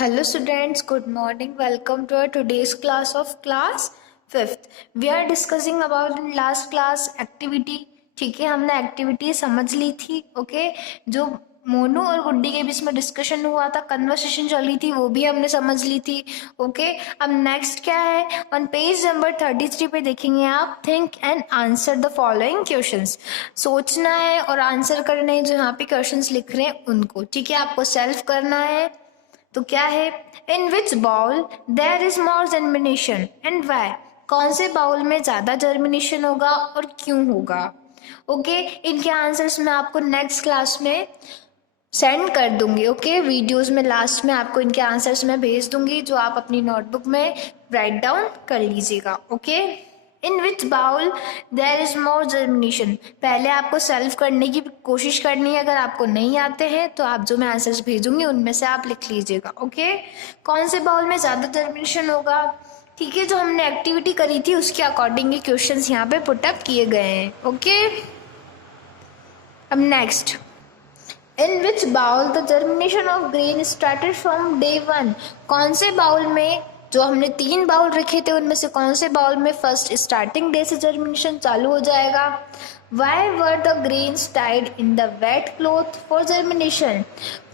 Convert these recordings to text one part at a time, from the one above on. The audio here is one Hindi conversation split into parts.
Hello students, good morning. Welcome to our today's class of class 5th. We are discussing about in last class activity. ठीक है, हमने एक्टिविटी समझ ली थी. ओके, जो मोनू और गुड्डी के बीच में डिस्कशन हुआ था, कन्वर्सेशन चल रही थी, वो भी हमने समझ ली थी. ओके, अब नेक्स्ट क्या है, ऑन पेज नंबर 33 पे देखेंगे आप, think and answer the following questions. सोचना है और आंसर करने हैं जो यहाँ पे क्वेश्चंस लिख रहे हैं उनको. ठीक है, आपको सेल्फ करना है. तो क्या है, in which bowl there is more germination and why. कौन से बाउल में ज्यादा जर्मिनेशन होगा और क्यों होगा. ओके, इनके आंसर्स मैं आपको नेक्स्ट क्लास में सेंड कर दूंगी. ओके, वीडियोस में लास्ट में आपको इनके आंसर्स मैं भेज दूंगी, जो आप अपनी नोटबुक में राइट डाउन कर लीजिएगा. Okay, in which bowl there is more germination. पहले आपको सेल्फ करने की कोशिश करनी है. अगर आपको नहीं आते हैं तो आप जो मैं आंसर्स भेजूंगी उनमें से आप लिख लीजिएगा. ओके, कौन से बाउल में ज्यादा जर्मिनेशन होगा. ठीक है, जो हमने एक्टिविटी करी थी उसके अकॉर्डिंग ये क्वेश्चंस यहाँ पे पुटअप किए गए हैं. ओके, अब next, in which bowl the germination of grain started from day 1. कौन से बाउल में, जो हमने 3 बाउल रखे थे उनमें से कौन से बाउल में फर्स्ट स्टार्टिंग डे से जर्मिनेशन चालू हो जाएगा. Why were the grains tied in the wet cloth for germination.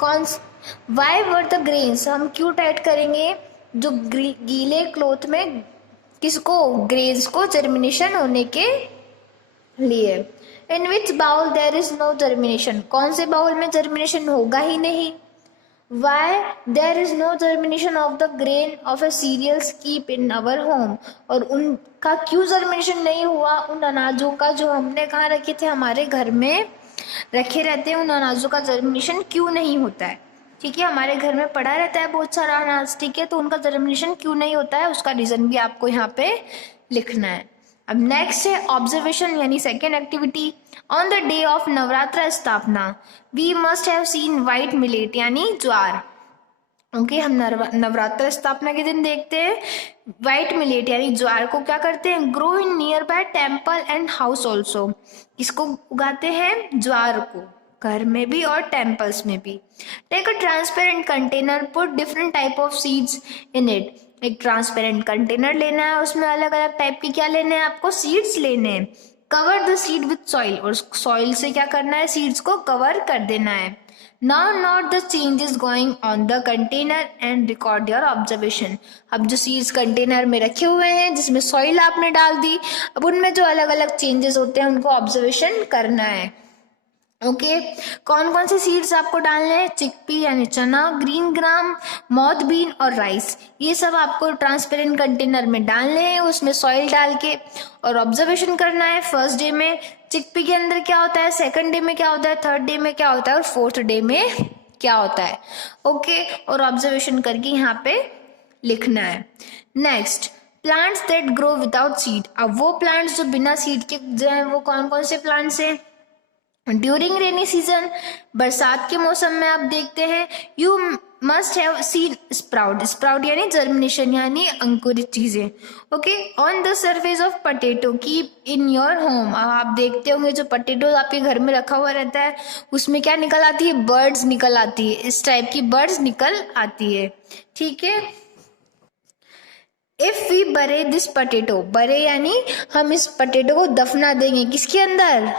Why were the grains, हम क्यों टाइट करेंगे जो गीले क्लॉथ में, किसको, ग्रेन्स को, जर्मिनेशन होने के लिए. In which bowl there is no germination. कौन से बाउल में जर्मिनेशन होगा ही नहीं. Why there is no germination of the grain of a cereals keep in our home. और उनका क्यों जर्मिनेशन नहीं हुआ, उन अनाजों का जो हमने कहाँ रखे थे, हमारे घर में रखे रहते हैं, उन अनाजों का जर्मिनेशन क्यों नहीं होता है. ठीक है, हमारे घर में पड़ा रहता है बहुत सारा अनाज. ठीक है, तो उनका जर्मिनेशन क्यों नहीं होता है, उसका रीजन भी आपको यहाँ पे लिखना है. अब नेक्स्ट है ऑब्जर्वेशन यानी second activity. On the day of Navratra स्थापना we must have seen white millet यानी ज्वार. ओके, हम नवरात्र स्थापना के दिन देखते हैं व्हाइट मिलेट यानी ज्वार को क्या करते हैं, grow in near by temple and house also. इसको उगाते हैं ज्वार को घर में भी और टेम्पल्स में भी. Take a transparent container, put different type of seeds in it. एक ट्रांसपेरेंट कंटेनर लेना है, उसमें अलग अलग टाइप की क्या लेने हैं आपको, सीड्स लेने हैं. Cover the seed with soil, और सॉइल से क्या करना है, सीड्स को कवर कर देना है. Now note the changes going on the container and record your observation. अब जो सीड्स कंटेनर में रखे हुए हैं जिसमें सॉइल आपने डाल दी, अब उनमें जो अलग अलग चेंजेस होते हैं उनको ऑब्जर्वेशन करना है. ओके, कौन कौन से सीड्स आपको डालने हैं, चिकपी यानी चना, ग्रीन ग्राम, मॉथ बीन और राइस. ये सब आपको ट्रांसपेरेंट कंटेनर में डालने हैं, उसमें सॉइल डाल के, और ऑब्जर्वेशन करना है. फर्स्ट डे में चिकपी के अंदर क्या होता है, सेकंड डे में क्या होता है, थर्ड डे में क्या होता है और फोर्थ डे में क्या होता है. ओके, और ऑब्जर्वेशन करके यहाँ पे लिखना है. Next, plants that grow without seed. अब वो प्लांट्स जो बिना सीड के जो है वो कौन कौन से प्लांट्स हैं. ड्यूरिंग रेनी सीजन, बरसात के मौसम में आप देखते हैं, you must have scene sprout. Sprout यानी जर्मिनेशन यानी अंकुरित चीजें. Okay, on the surface of potato keep in your home. अब आप देखते होंगे जो पटेटो आपके घर में रखा हुआ रहता है उसमें क्या निकल आती है, बर्ड्स निकल आती है. इस टाइप की बर्ड्स निकल आती है. ठीक है, इफ वी बरे दिस पटेटो, बरे यानी हम इस पटेटो को दफना देंगे, किसके अंदर,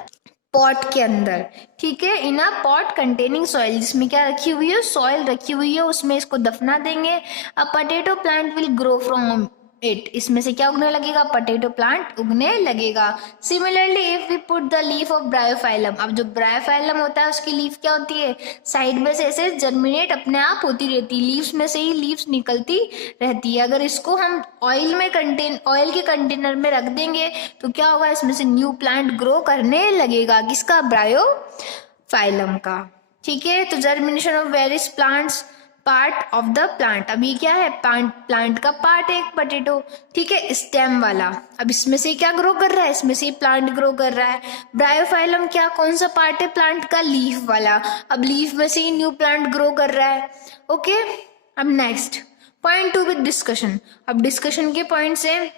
पॉट के अंदर. ठीक है, इन अ पॉट कंटेनिंग सॉइल, जिसमें क्या रखी हुई है, सॉइल रखी हुई है, उसमें इसको दफना देंगे. A potato plant will grow from it. इसमें से क्या उगने लगेगा, पटेटो प्लांट उगने लगेगा. Similarly if we put the leaf of bryophyllum. अब जो ब्रायोफाइलम होता है उसकी लीफ क्या होती है, साइड में से ऐसे जर्मिनेट अपने आप होती रहती है, लीव्स में से ही लीव्स निकलती रहती है. अगर इसको हम ऑयल के कंटेनर में रख देंगे तो क्या होगा, इसमें से न्यू प्लांट ग्रो करने लगेगा, किसका, ब्रायोफाइलम का. ठीक है, तो germination of various plants part of the plant. अब ये क्या है, प्लांट का पार्ट है एक पटेटो. ठीक है, स्टेम वाला. अब इसमें से क्या ग्रो कर रहा है, इसमें से प्लांट ग्रो कर रहा है. ब्रायोफाइलम क्या, कौन सा पार्ट है प्लांट का, लीफ वाला. अब लीफ में से ही न्यू प्लांट ग्रो कर रहा है. ओके, अब नेक्स्ट पॉइंट 2 विद डिस्कशन. अब डिस्कशन के पॉइंट्स है,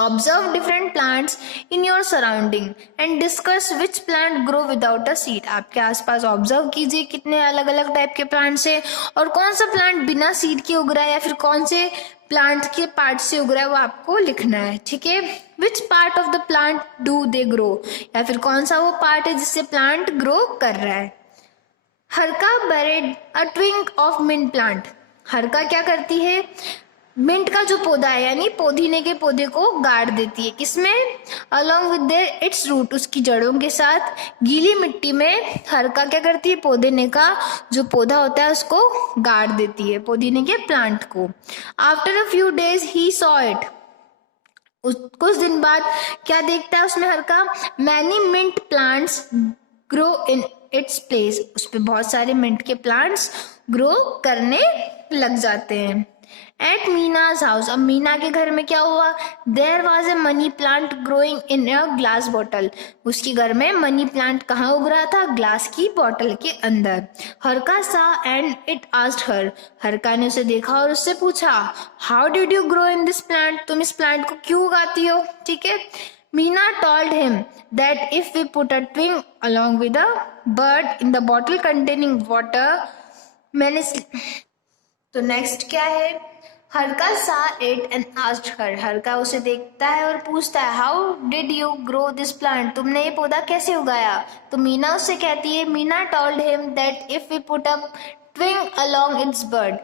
Observe different plants in your surrounding and discuss which plant grow without a seed. आपके आसपास ऑब्जर्व कीजिए कितने अलग अलग टाइप के प्लांट्स हैं और कौन सा प्लांट बिना सीड के उग रहा है या फिर कौन से प्लांट के पार्ट से उग रहा है वो आपको लिखना है, ठीक है। Which part of the plant do they grow, या फिर कौन सा वो पार्ट है जिससे प्लांट ग्रो कर रहा है। हरका buried a twig of mint plant. हरका क्या करती है, मिंट का जो पौधा है यानी पुदीने के पौधे को गाड़ देती है, किसमें, along with their its root, उसकी जड़ों के साथ गीली मिट्टी में हरका क्या करती है, पुदीने का जो पौधा होता है उसको गाड़ देती है, पुदीने के प्लांट को। After a few days he saw it, कुछ दिन बाद क्या देखता है उसमें हरका, many mint plants grow in its place, उस पे बहुत सारे मिंट के प्लांट्स ग्रो करने लग जाते हैं। एट मीनाज हाउस, अब मीना के घर में क्या हुआ, there was a money plant growing in a glass bottle, उसके घर में मनी प्लांट कहाँ उग रहा था, ग्लास की बॉटल के अंदर। हरका सा एंड इट आस्क्ड हर, हरका ने उसे देखा और उससे पूछा, how did you grow in this plant, तुम इस प्लांट को क्यों उगाती हो, ठीक है। Meena told him that if we put a twig along with a bird in the bottle containing water, मैंने तो नेक्स्ट क्या है, हरका सा इट एंड आस्क्ड हर, हरका उसे देखता है और पूछता है, how did you grow this plant, तुमने ये पौधा कैसे उगाया। तो मीना उससे कहती है, Meena told him that if we put a twig along its bird,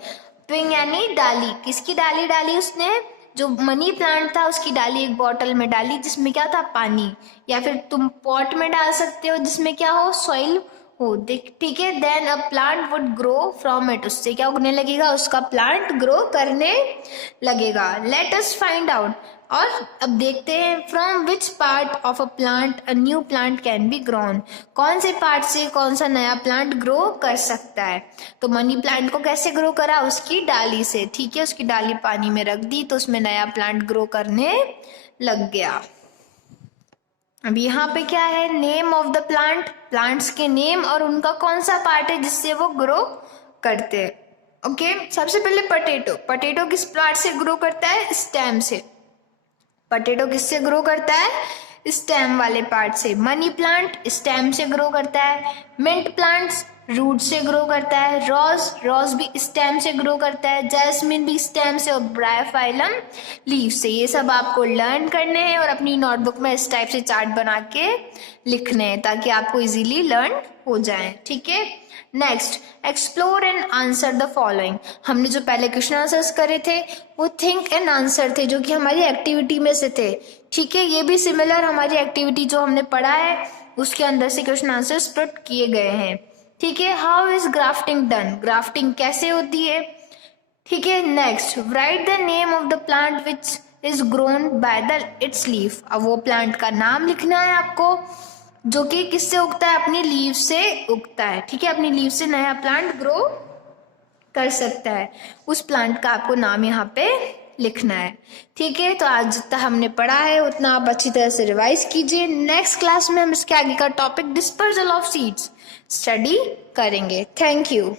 twig यानी डाली, किसकी डाली डाली उसने, जो मनी प्लांट था उसकी डाली एक बॉटल में डाली जिसमें क्या था, पानी, या फिर तुम पॉट में डाल सकते हो जिसमें क्या हो, सॉइल हो, ठीक है। Then a plant would grow from it, उससे क्या उगने लगेगा, उसका प्लांट ग्रो करने लगेगा। लेट अस फाइंड आउट, और अब देखते हैं, from which part of a plant a new plant can be grown, कौन से पार्ट से कौन सा नया प्लांट ग्रो कर सकता है। तो मनी प्लांट को कैसे ग्रो करा, उसकी डाली से, ठीक है, उसकी डाली पानी में रख दी तो उसमें नया प्लांट ग्रो करने लग गया। अब यहाँ पे क्या है, name of the plant, plants के नेम और उनका कौन सा पार्ट है जिससे वो ग्रो करते हैं। ओके, सबसे पहले पटेटो, पटेटो किस प्लांट से ग्रो करता है, स्टेम से, पटेटो किससे ग्रो करता है, स्टेम वाले पार्ट से। मनी प्लांट स्टेम से ग्रो करता है, मिंट प्लांट्स रूट से ग्रो करता है, रोज, रोज भी स्टेम से ग्रो करता है, जैस्मिन भी स्टेम से, और ब्रायोफाइलम लीफ से। ये सब आपको लर्न करने हैं और अपनी नोटबुक में इस टाइप से चार्ट बना के लिखने हैं ताकि आपको इजीली लर्न हो जाए, ठीक है। Next, explore and answer the following, हमने जो पहले क्वेश्चन आंसर्स करे थे वो थिंक एंड आंसर थे जो कि हमारी एक्टिविटी में से थे, ठीक है। ये भी सिमिलर हमारी एक्टिविटी जो हमने पढ़ा है उसके अंदर से क्वेश्चन आंसर्स पुट किए गए हैं, ठीक है। How is grafting done, grafting कैसे होती है, ठीक है। Next, right the name of the plant which is grown by the it's leaf, अब वो प्लांट का नाम लिखना है आपको जो कि किससे उगता है, अपनी लीव से उगता है, ठीक है। अपनी लीव से नया प्लांट ग्रो कर सकता है, उस प्लांट का आपको नाम यहाँ पे लिखना है, ठीक है। तो आज जितना हमने पढ़ा है उतना आप अच्छी तरह से रिवाइज कीजिए। नेक्स्ट क्लास में हम इसके आगे का topic dispersal of seeds study करेंगे। Thank you.